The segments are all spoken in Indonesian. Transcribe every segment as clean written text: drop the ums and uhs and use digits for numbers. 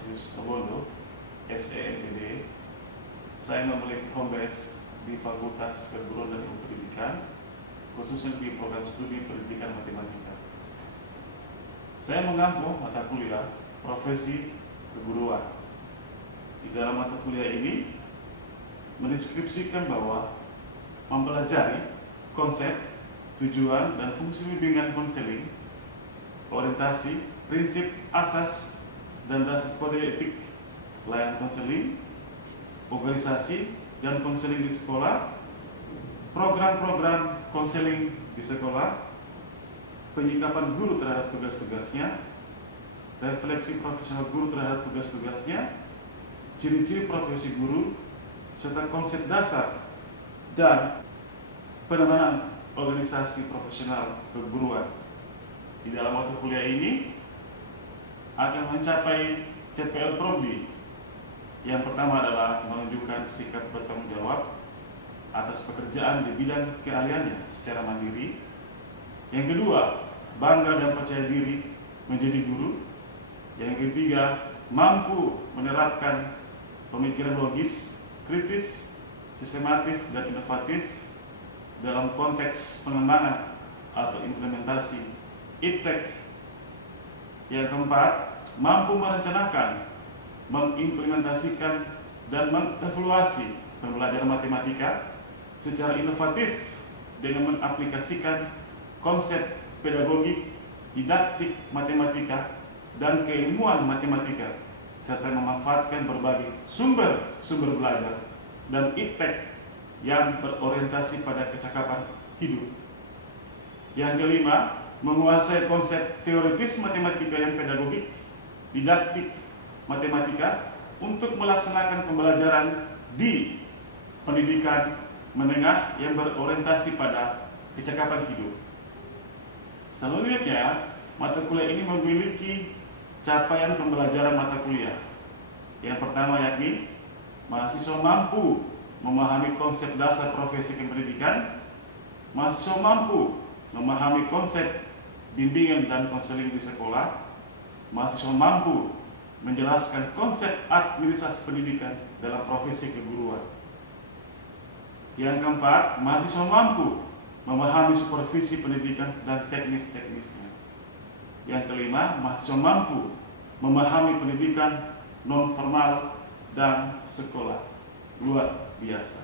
Ignatius Tobondo, SEMPD. Saya memiliki home base di Fakultas Keguruan dan Ilmu Pendidikan, khususnya di program studi pendidikan matematika. Saya mengampu mata kuliah profesi keguruan. Di dalam mata kuliah ini mendeskripsikan bahwa mempelajari konsep, tujuan, dan fungsi bimbingan konseling, orientasi, prinsip, asas, dan dasar kode etik layanan konseling, organisasi dan konseling di sekolah, program-program konseling di sekolah, penyikapan guru terhadap tugas-tugasnya, refleksi profesional guru terhadap tugas-tugasnya, ciri-ciri profesi guru, serta konsep dasar dan penanganan organisasi profesional keguruan. Di dalam mata kuliah ini akan mencapai CPL Prodi. Yang pertama adalah menunjukkan sikap bertanggung jawab atas pekerjaan di bidang keahliannya secara mandiri. Yang kedua, bangga dan percaya diri menjadi guru. Yang ketiga, mampu menerapkan pemikiran logis, kritis, sistematif, dan inovatif dalam konteks pengembangan atau implementasi iptek. Yang keempat, mampu merencanakan, mengimplementasikan, dan mengevaluasi pembelajaran matematika secara inovatif dengan mengaplikasikan konsep pedagogik, didaktik matematika, dan keilmuan matematika, serta memanfaatkan berbagai sumber belajar dan iptek yang berorientasi pada kecakapan hidup. Yang kelima, menguasai konsep teoritis matematika yang pedagogik, didaktik matematika untuk melaksanakan pembelajaran di pendidikan menengah yang berorientasi pada kecakapan hidup. Selanjutnya, mata kuliah ini memiliki capaian pembelajaran mata kuliah. Yang pertama yakni mahasiswa mampu memahami konsep dasar profesi kependidikan, mahasiswa mampu memahami konsep bimbingan dan konseling di sekolah, mahasiswa mampu menjelaskan konsep administrasi pendidikan dalam profesi keguruan. Yang keempat, mahasiswa mampu memahami supervisi pendidikan dan teknis-teknisnya. Yang kelima, mahasiswa mampu memahami pendidikan non formal dan sekolah luar biasa.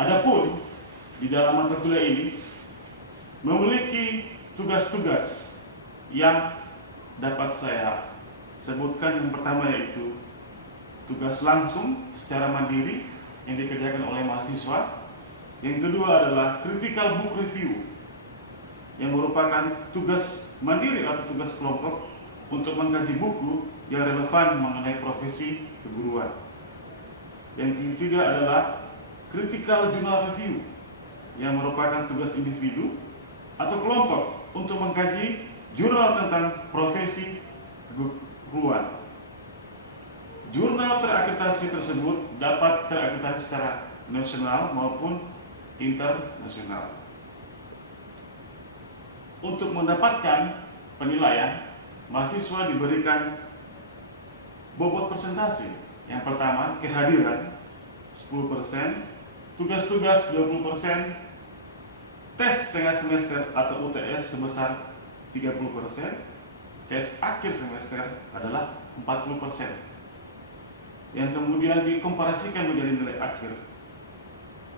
Adapun di dalam mata kuliah ini memiliki tugas-tugas yang dapat saya sebutkan. Yang pertama yaitu tugas langsung secara mandiri yang dikerjakan oleh mahasiswa. Yang kedua adalah critical book review yang merupakan tugas mandiri atau tugas kelompok untuk mengkaji buku yang relevan mengenai profesi keguruan. Yang ketiga adalah critical journal review yang merupakan tugas individu atau kelompok untuk mengkaji jurnal tentang profesi keguruan. Jurnal terakreditasi tersebut dapat terakreditasi secara nasional maupun internasional. Untuk mendapatkan penilaian, mahasiswa diberikan bobot persentase. Yang pertama, kehadiran 10%, tugas-tugas 20%, tes tengah semester atau UTS sebesar 30%, tes akhir semester adalah 40%. Yang kemudian dikomparasikan menjadi nilai akhir.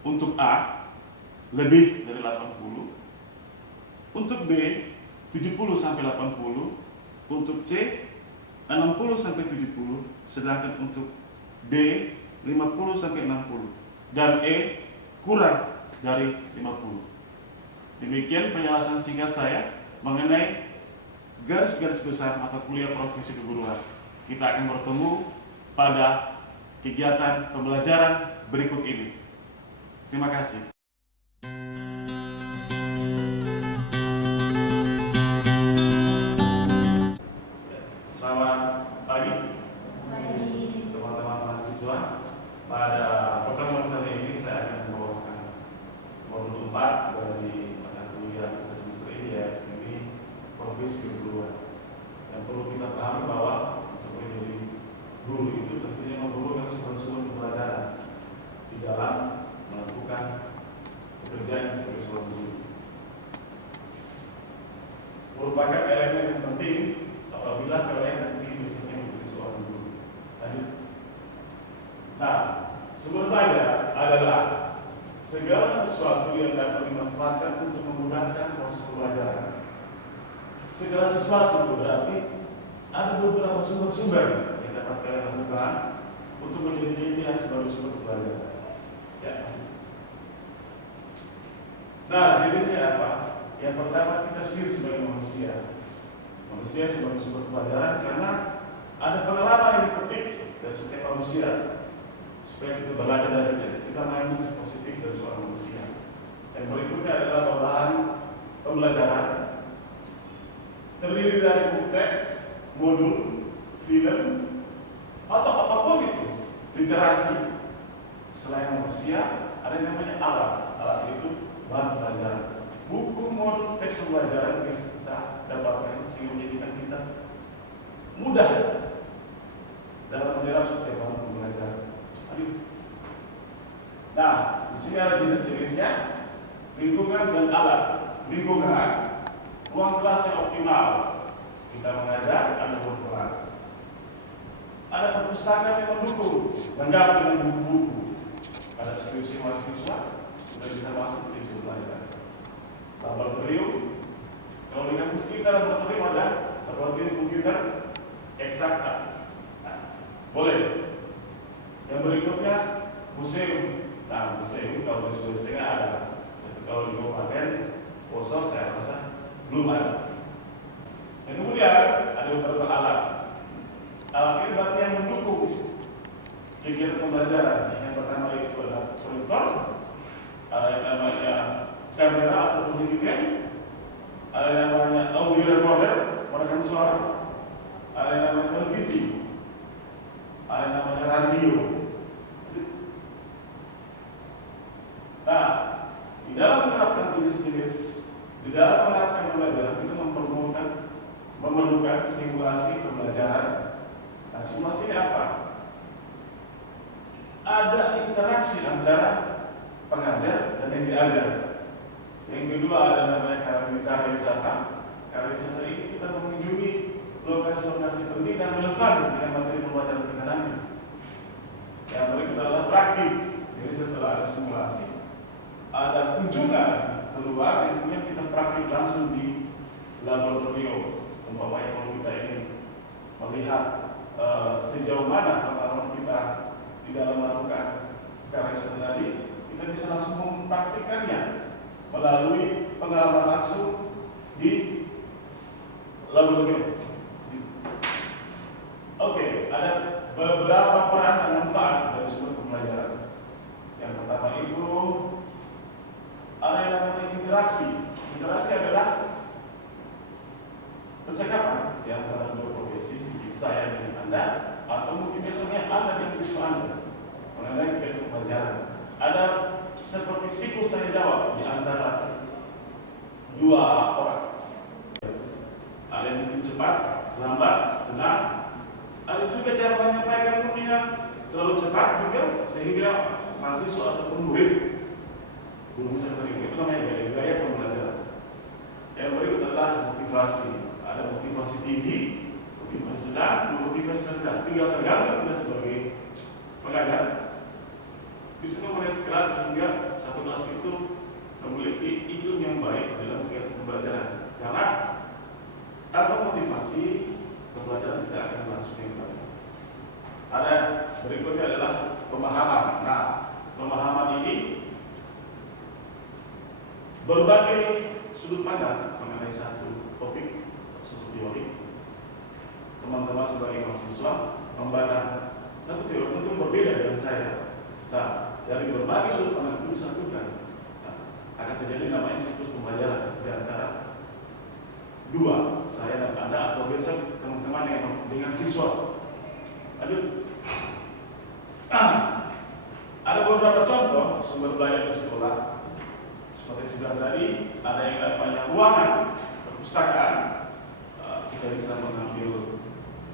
Untuk A, lebih dari 80. Untuk B, 70-80. Untuk C, 60-70. Sedangkan untuk D, 50-60. Dan E, kurang dari 50. Demikian penjelasan singkat saya mengenai garis-garis besar mata kuliah profesi keguruan. Kita akan bertemu pada kegiatan pembelajaran berikut ini. Terima kasih. Selamat pagi teman-teman mahasiswa. Pada pertemuan kali ini saya akan membawakan modul 4 dari mata kuliah semester ini, ya, ini profesi keguruan. Yang perlu kita pahami bahwa untuk menjadi Sumber belajar adalah segala sesuatu yang dapat dimanfaatkan untuk memudahkan proses pembelajaran. Segala sesuatu itu berarti ada beberapa sumber-sumber yang dapat kalian lakukan untuk menjadikannya sebagai sumber pembelajaran. Ya. Nah, jenisnya apa? Yang pertama, kita sendiri sebagai manusia. Manusia sebagai sumber pembelajaran karena ada pengalaman yang dipetik dari setiap manusia supaya kita belajar dari kita mengambil positif dari seorang manusia. Yang berikutnya adalah bahan pembelajaran terdiri dari buku teks, modul, film, atau apapun itu, literasi. Selain manusia, ada yang namanya alat. Alat itu bahan pembelajaran. Buku, modul, teks pembelajaran bisa kita dapatkan sehingga menjadikan kita mudah dalam menyerap setiap bahan pembelajaran. Nah, di sini ada jenis-jenisnya, lingkungan dan alat. Lingkungan, ruang kelas yang optimal. Kita mengajar, ada ruang kelas. Ada perpustakaan yang mendukung, lengkap dengan buku-buku. Ada skripsi mahasiswa, sudah bisa masuk di pelajaran. Laboratorium, kalau di kampus kita laboratorium ada laboratorium komputer eksakta. Nah, boleh. Yang berikutnya museum. Nah, museum kalau di Sulawesi Tengah ada. Tapi kalau di Kabupaten Poso saya rasa belum ada. Yang kemudian ada beberapa alat. Alat ini berarti yang mendukung kegiatan pembelajaran. Yang pertama itu adalah proyektor, ada yang namanya kamera atau pendidikan, ada yang namanya audio recorder, merekam suara, ada yang namanya televisi, ada yang namanya radio. Nah, di dalam menerapkan jenis-jenis, di dalam menerapkan pembelajaran kita memerlukan simulasi pembelajaran. Nah, simulasi ini apa? Ada interaksi antara pengajar dan yang diajar. Yang kedua ada namanya karya wisata. Karya wisata ini kita mengunjungi lokasi-lokasi penting dan relevan dengan materi pembelajaran kita nanti. Yang berikut adalah praktik. Jadi setelah ada simulasi, ada kunjungan keluar yang kemudian kita praktik langsung di laboratorium. Umpamanya kalau kita ingin melihat sejauh mana pengalaman kita di dalam melakukan karya wisata tadi, kita bisa langsung mempraktikkannya melalui pengalaman langsung di laboratorium. Oke, ada beberapa peran dan manfaat dari sumber pembelajaran. Yang pertama itu ada yang namanya interaksi. Interaksi adalah percakapan di antara dua profesi, saya dengan Anda, atau mungkin besoknya Anda dan siswa Anda mengenai kegiatan pembelajaran. Ada seperti siklus tanya jawab di antara dua orang. Ada yang mungkin cepat, lambat, senang. Ada juga cara menyampaikan ilmunya terlalu cepat juga sehingga mahasiswa ataupun murid belum bisa menerima. Itu namanya gaya pembelajaran. Yang berikut adalah motivasi. Ada motivasi tinggi, motivasi sedang, motivasi rendah. Tinggal tergantung kita sebagai pengajar bisa memanage kelas sehingga satu kelas itu memiliki iklim yang baik dalam kegiatan pembelajaran. Karena tanpa motivasi pembelajaran tidak akan berlangsung dengan baik. Ada berikutnya adalah pemahaman. Nah, pemahaman ini berbagai sudut pandang mengenai satu topik, satu teori. Teman-teman sebagai mahasiswa memandang satu teori tentu berbeda dengan saya. Nah, dari berbagai sudut pandang itu disatukan. Nah, akan terjadi namanya siklus pembelajaran di antara dua, saya dan Anda atau besok teman-teman yang dengan siswa. Lanjut. Ada beberapa contoh sumber belajar di sekolah. Seperti sebelah tadi, ada yang namanya ruangan perpustakaan. Kita bisa mengambil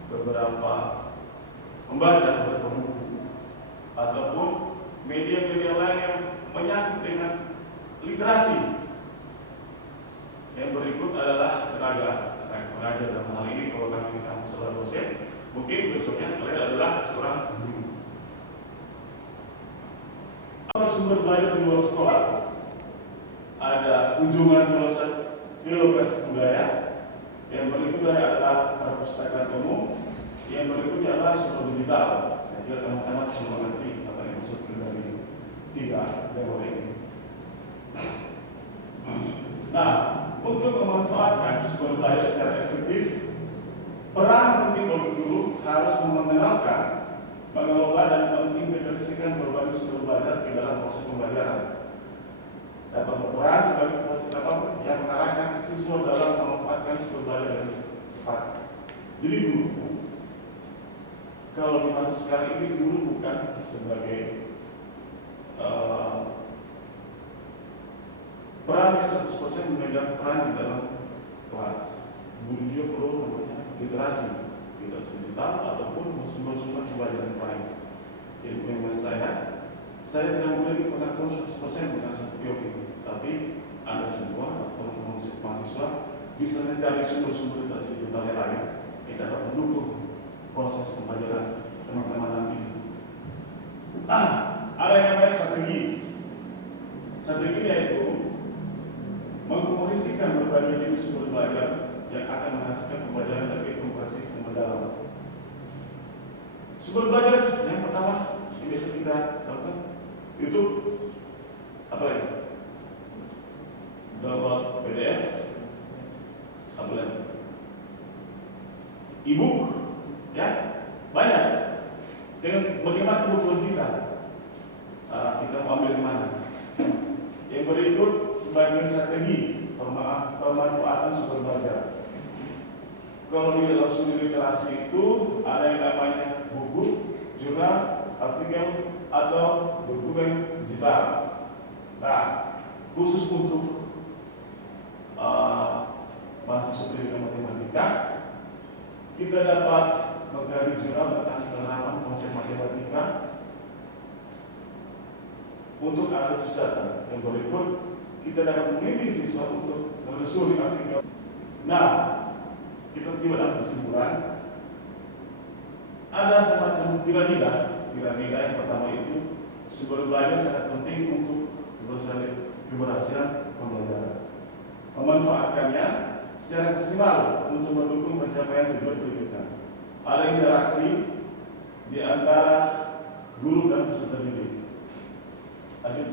beberapa membaca beberapa buku ataupun media-media lain yang menyangkut dengan literasi. Yang berikut adalah tenaga pengajar dalam hal ini kalau kami seorang dosen, mungkin besoknya kalian adalah seorang guru. sumber belajar di luar sekolah. Ada kunjungan ke lokasi budaya. Yang berikutnya adalah perpustakaan umum. Yang berikutnya adalah sumber digital. Saya kira teman-teman sudah mengerti apa yang maksud dari 3 level ini. Nah, untuk memanfaatkan sumber belajar secara efektif, peran penting guru harus mengenalkan, mengelola dan mengintegrasikan berbagai sumber belajar di dalam proses pembelajaran. Dapat berperan sebagai fasilitator yang mengarahkan siswa dalam memanfaatkan sumber belajar yang tepat. Jadi guru, kalau di masa sekarang ini guru bukan sebagai peran yang 100% memegang peran di dalam kelas. Guru juga perlu namanya literasi digital ataupun sumber-sumber pembelajaran lain. Jadi menurut saya tidak memiliki pengetahuan 100% tentang satu topik ini, tapi Anda semua atau teman-teman mahasiswa bisa mencari sumber-sumber literasi digital yang lain yang dapat mendukung proses pembelajaran teman-teman nanti. Ada yang namanya strategi. Strategi yaitu mengkomunikasikan berbagai jenis sumber belajar yang akan menghasilkan pembelajaran lebih komprehensif dan mendalam. Sumber belajar yang pertama yang biasa kita lakukan YouTube, apa lagi? Download PDF, apa lagi? E-book, ya banyak. Dengan bagaimana kebutuhan kita, kita mau ambil mana? Yang berikut sebagai strategi pemanfaatan sumber belajar. Kalau di dalam studi literasi itu ada yang namanya buku, jurnal, artikel, atau dokumen digital. Nah, khusus untuk mahasiswa pendidikan matematika, kita dapat mengkaji jurnal tentang penerapan konsep matematika untuk analisis data. Yang berikut, kita dapat membimbing siswa untuk menelusuri artikel. Nah, kita tiba dalam kesimpulan, ada semacam piramida. Piramida yang pertama itu sumber belajar sangat penting untuk keberhasilan pembelajaran. Memanfaatkannya secara maksimal untuk mendukung pencapaian tujuan pendidikan. Ada interaksi di antara guru dan peserta didik. Lanjut.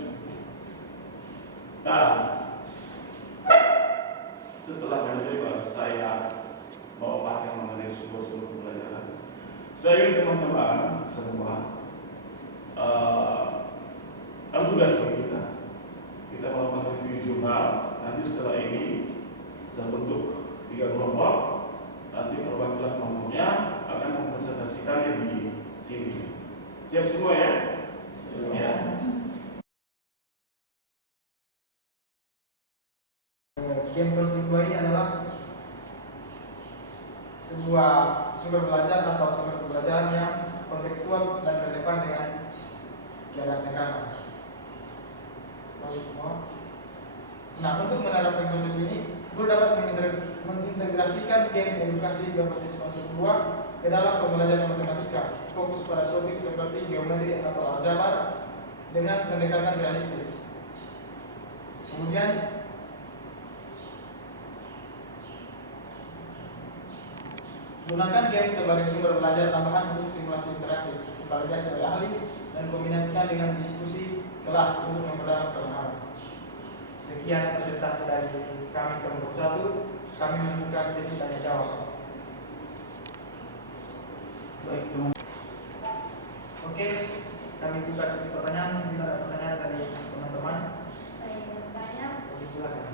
Nah, setelah belajar saya mau pakai mengenai sumber-sumber pembelajaran. Saya ingin teman-teman semua ada tugas bagi kita. Kita melakukan review jurnal. Nanti setelah ini saya bentuk 3 kelompok. Nanti perwakilan kelompoknya akan mempresentasikannya di sini. Siap semua ya? Ya. Game kedua ini adalah sebuah sumber belajar atau sumber pembelajaran yang kontekstual dan relevan dengan keadaan sekarang. Nah, untuk menerapkan konsep ini, guru dapat mengintegrasikan game edukasi berbasis konsep dua ke dalam pembelajaran matematika, fokus pada topik seperti geometri atau aljabar dengan pendekatan realistis. Kemudian gunakan game sebagai sumber belajar tambahan untuk simulasi interaktif, validasi oleh ahli, dan kombinasikan dengan diskusi kelas untuk memperdalam pemahaman. Sekian presentasi dari kami kelompok 1. Kami membuka sesi tanya jawab. Baik, oke, kami buka sesi pertanyaan. Bila ada pertanyaan dari teman-teman, Saya ingin bertanya. oke, silakan.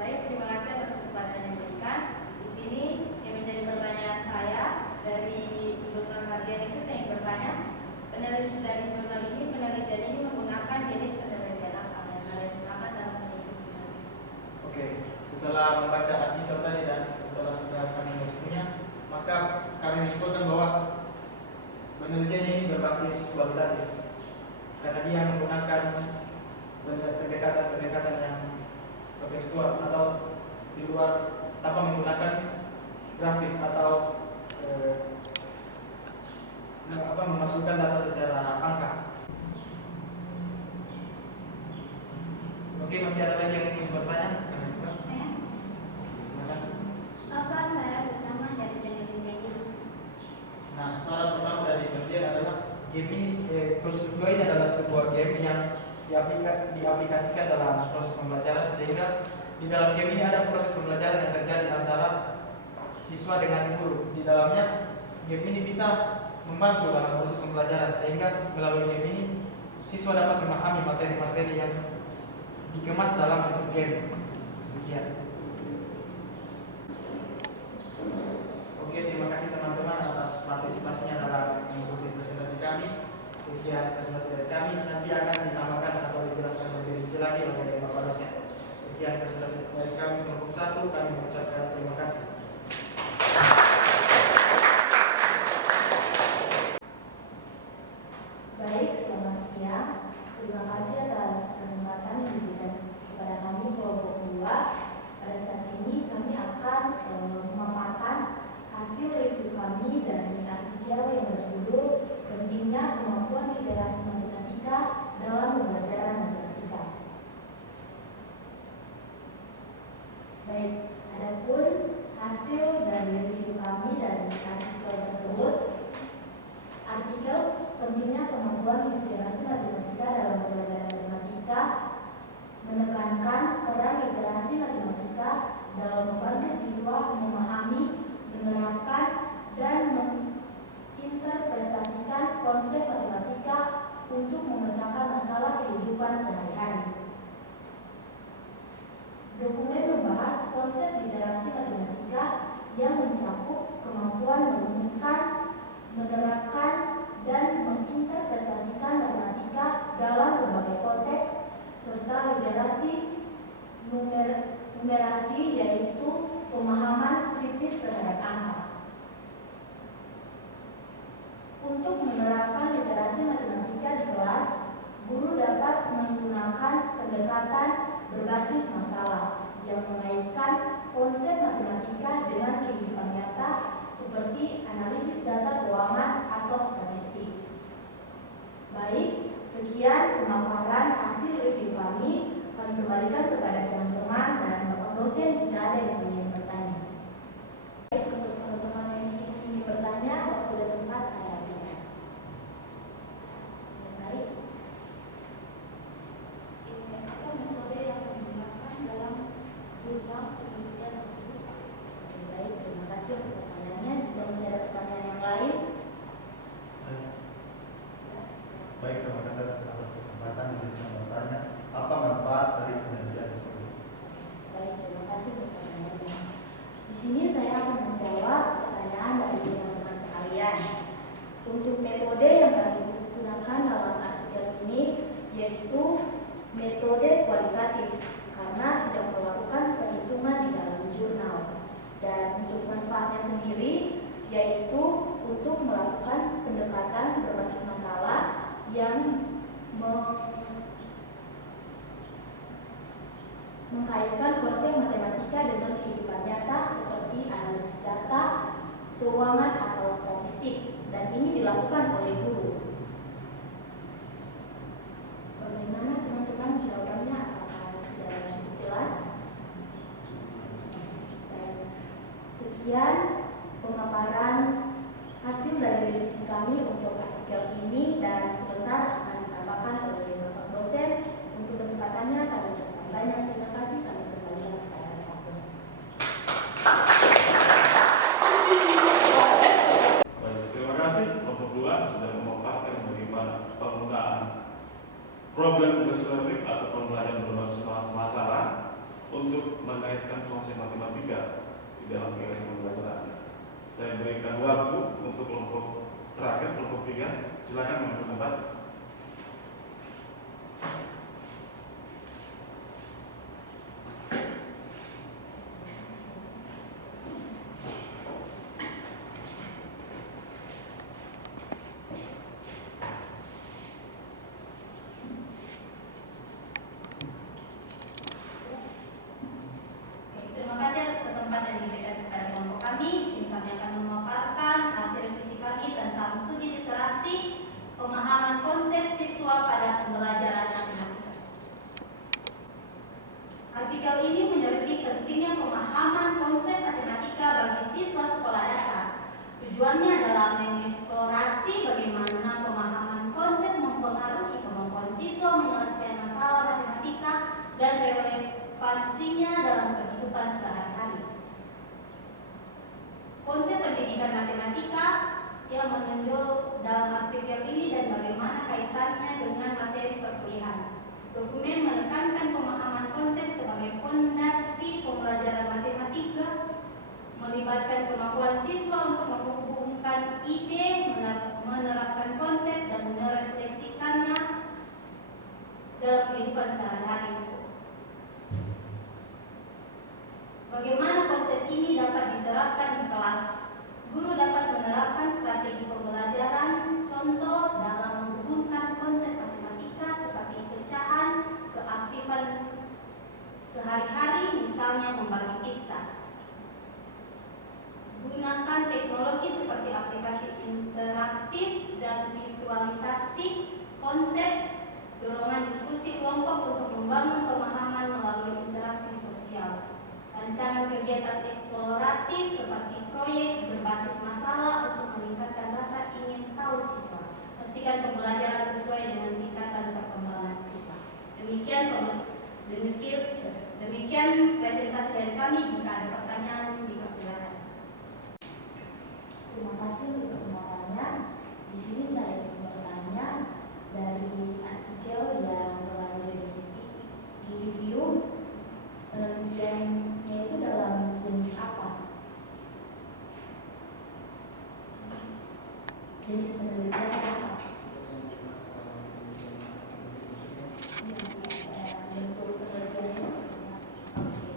Baik, terima kasih atas kesempatan yang diberikan. Di sini yang menjadi pertanyaan saya dari jurnal kajian itu, saya ingin bertanya, penelitian dari jurnal ini, penelitian ini menggunakan jenis penelitian apa yang kalian gunakan dalam penelitian? Oke, setelah membaca artikel tadi dan setelah kami mengikunya, maka kami menyimpulkan bahwa penelitian ini berbasis kualitatif karena dia menggunakan pendekatan-pendekatan yang kontekstual atau di luar tanpa menggunakan grafik atau memasukkan data secara angka. Oke, masih ada lagi yang ingin bertanya? Silakan. Apa syarat utama dari penelitian itu? Nah, syarat pertama dari penelitian adalah game ini, Closed Loop ini adalah sebuah game yang diaplikasikan dalam proses pembelajaran, sehingga di dalam game ini ada proses pembelajaran yang terjadi antara siswa dengan guru. Di dalamnya game ini bisa membantu dalam proses pembelajaran, sehingga melalui game ini siswa dapat memahami materi-materi yang dikemas dalam bentuk game. Sekian. Oke, terima kasih teman-teman atas partisipasinya dalam mengikuti presentasi kami. Sekian presentasi dari kami. Nanti akan ditambahkan atau dijelaskan lebih rinci lagi oleh Bapak dosen. Sekian presentasi dari kami kelompok 1. Kami mengucapkan terima kasih. Baik, selamat siang. Terima kasih atas kesempatan yang diberikan kepada kami kelompok 2. Pada saat ini kami akan memaparkan hasil review kami dari artikel yang berjudul Pentingnya Kemampuan Literasi Matematika dalam Pembelajaran Matematika. Baik, adapun hasil dari review kami dari artikel tersebut, artikel Pentingnya Kemampuan Literasi Matematika dalam Pembelajaran Matematika menekankan peran literasi matematika dalam membantu siswa memahami, menerapkan, dan menginterpretasikan konsep matematika untuk memecahkan masalah kehidupan sehari-hari. Dokumen membahas konsep literasi matematika yang mencakup kemampuan merumuskan, menerapkan, dan menginterpretasikan matematika dalam berbagai konteks, serta literasi numerasi, yaitu pemahaman kritis terhadap angka. Untuk menerapkan literasi matematika di kelas, guru dapat menggunakan pendekatan berbasis masalah yang mengaitkan konsep matematika dengan kehidupan nyata seperti analisis data keuangan atau statistik. Baik, sekian pemaparan hasil review kami. Kami kembalikan kepada teman-teman dan Bapak dosen jika ada yang ingin bertanya. Baik, untuk teman-teman yang ingin bertanya, waktu dan tempat saya berikan. Baik. Apa metode yang digunakan dalam jurnal penelitian tersebut? Baik, terima kasih untuk pertanyaannya. Jika masih ada pertanyaan yang lain. Baik, terima kasih atas kesempatan yang bisa bertanya. Apa manfaat dari penelitian tersebut? Baik, terima kasih untuk pertanyaannya. Di sini saya akan menjawab pertanyaan dari teman-teman sekalian. Untuk metode yang kami gunakan dalam artikel ini yaitu metode kualitatif karena tidak melakukan perhitungan di dalam jurnal. Dan untuk manfaatnya sendiri yaitu untuk melakukan pendekatan berbasis masalah yang mengkaitkan konsep matematika dengan kehidupan nyata seperti analisis data, keuangan atau statistik, dan ini dilakukan oleh guru. Bagaimana teman-teman jawabannya? Apakah sudah cukup jelas? Baik. Sekian pemaparan hasil dari revisi kami untuk artikel ini, dan sebentar akan ditambahkan oleh Bapak dosen. Untuk kesempatannya kami ucapkan banyak terima kasih. Kami kembalikan kepada Bapak dosen. Baik, terima kasih kelompok 2 sudah memaparkan bagaimana penggunaan problem descriptive atau pembelajaran berbasis masalah untuk mengaitkan konsep matematika di dalam kegiatan pembelajaran. Saya berikan waktu untuk kelompok terakhir, kelompok 3. Silakan mengambil tempat. Terima kasih atas kesempatan yang diberikan kepada kelompok kami. Sini kami akan memaparkan hasil revisi kami tentang studi literasi, pemahaman konsep siswa pada pembelajaran matematika. Tujuannya adalah mengeksplorasi bagaimana pemahaman konsep mempengaruhi kemampuan siswa menyelesaikan masalah matematika dan relevansinya dalam kehidupan sehari-hari. Konsep pendidikan matematika yang menonjol dalam artikel ini dan bagaimana kaitannya dengan materi perkuliahan. Dokumen menekankan pemahaman konsep sebagai fondasi pembelajaran matematika, melibatkan kemampuan siswa untuk menghubungkan ide, menerapkan konsep, dan merefleksikannya dalam kehidupan sehari-hari. Bagaimana konsep ini dapat diterapkan di kelas? Guru dapat menerapkan strategi pembelajaran, contoh dalam menghubungkan konsep matematika seperti pecahan ke aktifan sehari-hari, misalnya membagi pizza. Gunakan teknologi seperti aplikasi interaktif dan visualisasi konsep, dorongan diskusi kelompok untuk membangun pemahaman melalui interaksi sosial. Rancangan kegiatan eksploratif seperti proyek berbasis masalah untuk meningkatkan rasa ingin tahu siswa. Pastikan pembelajaran sesuai dengan tingkatan perkembangan siswa. Demikian presentasi dari kami. Jika ada pertanyaan, dipersilakan. Terima kasih untuk kesempatannya. Di sini saya ingin bertanya dari artikel yang telah direview, penelitiannya itu dalam jenis apa? Jenis penelitian apa? Bentuk penelitiannya seperti apa? Oke.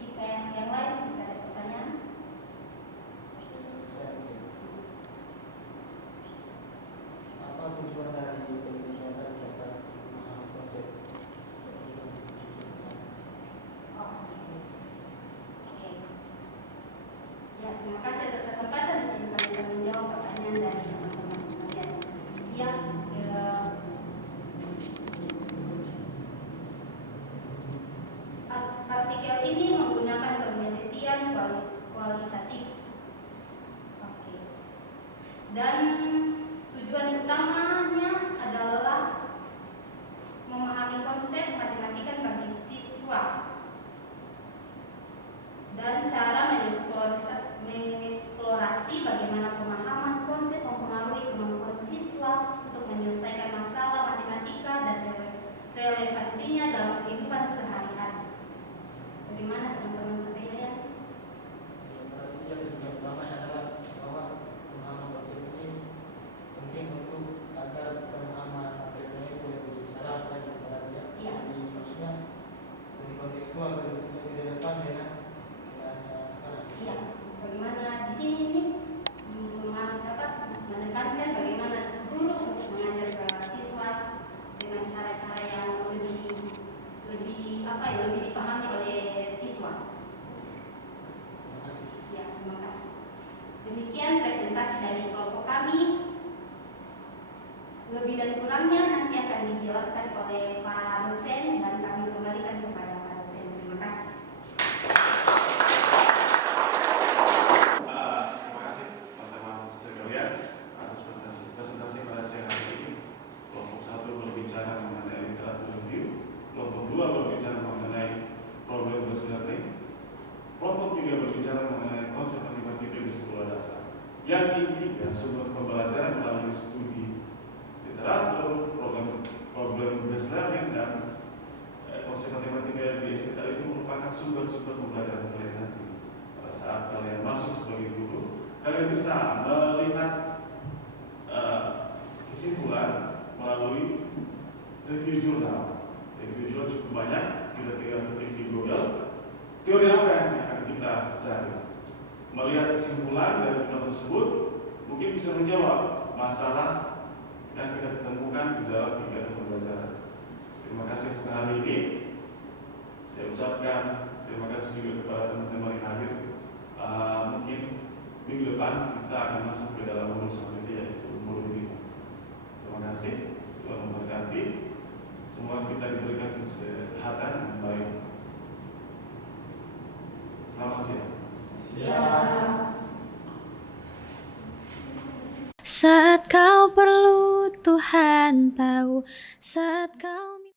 Jika yang lain jika ada pertanyaan? Apa tujuan dari penelitian terhadap konsep? Oke. Ya, terima kasih atas kesempatan di sini kami akan menjawab pertanyaan dari teman-teman sekalian. Ya, artikel ini menggunakan penelitian kualitatif. Oke. Dan tujuan utamanya adalah memahami konsep matematika bagi siswa dan cara mengeksplorasi bagaimana pemahaman konsep mempengaruhi kemampuan siswa untuk menyelesaikan masalah matematika dan relevansinya dalam kehidupan sehari-hari. Bagaimana teman-teman sekalian? Yang tujuan utamanya adalah bahwa pemahaman konsep ini mungkin untuk agar pemahaman materinya itu lebih besar lagi kepada dia. Iya. Jadi maksudnya lebih kontekstual, lebih relevan dengan sekarang. Iya. Bagaimana di sini ini dapat menekankan bagaimana guru untuk mengajar ke siswa dengan cara-cara yang lebih dipahami oleh siswa. Terima kasih. Ya, terima kasih. Demikian presentasi dari kelompok kami. Lebih dan kurangnya nanti akan dijelaskan oleh Pak dosen dan kami kembalikan kepada Pak dosen. Terima kasih. Terima kasih teman-teman sekalian atas presentasi pada siang hari ini. Kelompok 1 berbicara mengenai literatur review, kelompok 2 berbicara mengenai problem learning, kelompok 3 berbicara mengenai konsep matematika di sekolah dasar. Yang intinya sumber pembelajaran melalui studi literatur, problem based learning dan konsep matematika di STL itu merupakan sumber-sumber pembelajaran kalian nanti. Pada saat kalian masuk sebagai guru, kalian bisa melihat kesimpulan melalui review jurnal. Review jurnal cukup banyak, kita tinggal ketik di Google. Teori apa yang akan kita cari? Melihat kesimpulan dari jurnal tersebut, mungkin bisa menjawab masalah yang kita ketemukan di dalam kegiatan pembelajaran. Terima kasih untuk hari ini. Saya ucapkan terima kasih juga kepada teman-teman yang hadir. Mungkin minggu depan kita akan masuk ke dalam modul selanjutnya, yaitu modul 5. Terima kasih. Tuhan memberkati. Semua kita diberikan kesehatan yang baik. Selamat siang. Siap. Saat kau perlu Tuhan tahu, saat kau